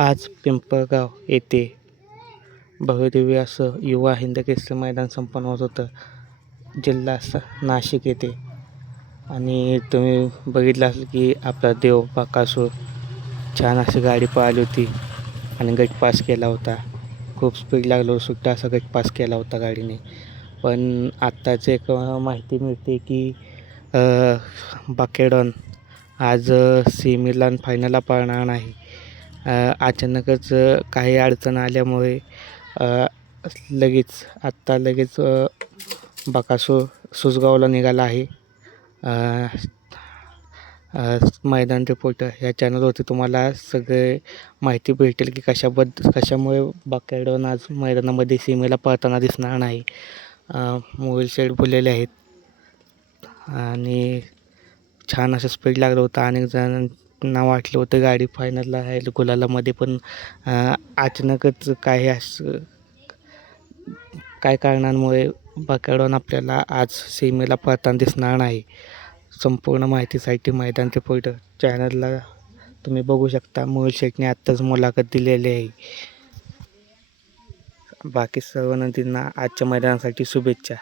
आज पिंपळगाव येथे भव्यदिव्य असं युवा हिंद केसरी मैदान संपन्न होत होतं, जिल्हा नाशिक येथे. आणि तुम्ही बघितलं असेल की आपला देव बकासूर छान अशी गाडी पळाली होती आणि गट पास केला होता. खूप स्पीड लागलो सुट्टा असा गट पास केला होता गाडीने. पण आत्ताच एक माहिती मिळते की बकेडॉन आज सेमीला आणि फायनलला पळणार नाही. अचानकच काही अडचण आल्यामुळे लगेच बकासूर सुसगावला निघाला आहे. मैदान रिपोर्टर ह्या चॅनलवरती तुम्हाला सगळे माहिती भेटेल की कशामुळे बकेडॉन आज मैदानामध्ये सीमेला पळताना दिसणार नाही. मोबाईल सेट बोललेले आहेत आणि छान असं स्पीड लागलं होतं. अनेक जणांना वाटलं होतं गाडी फायनलला आहे गुलालामध्ये, पण अचानकच काय कारणांमुळे बकेडॉन आपल्याला आज सीमेला पळताना दिसणार नाही. संपूर्ण माहितीसाठी मैदान रिपोर्टर चॅनलला तुम्ही बघू शकता. मोबाईल शेटने आत्ताच मुलाखत दिलेली आहे. बाकी सर्व नंदींना आजच्या मैदानासाठी शुभेच्छा.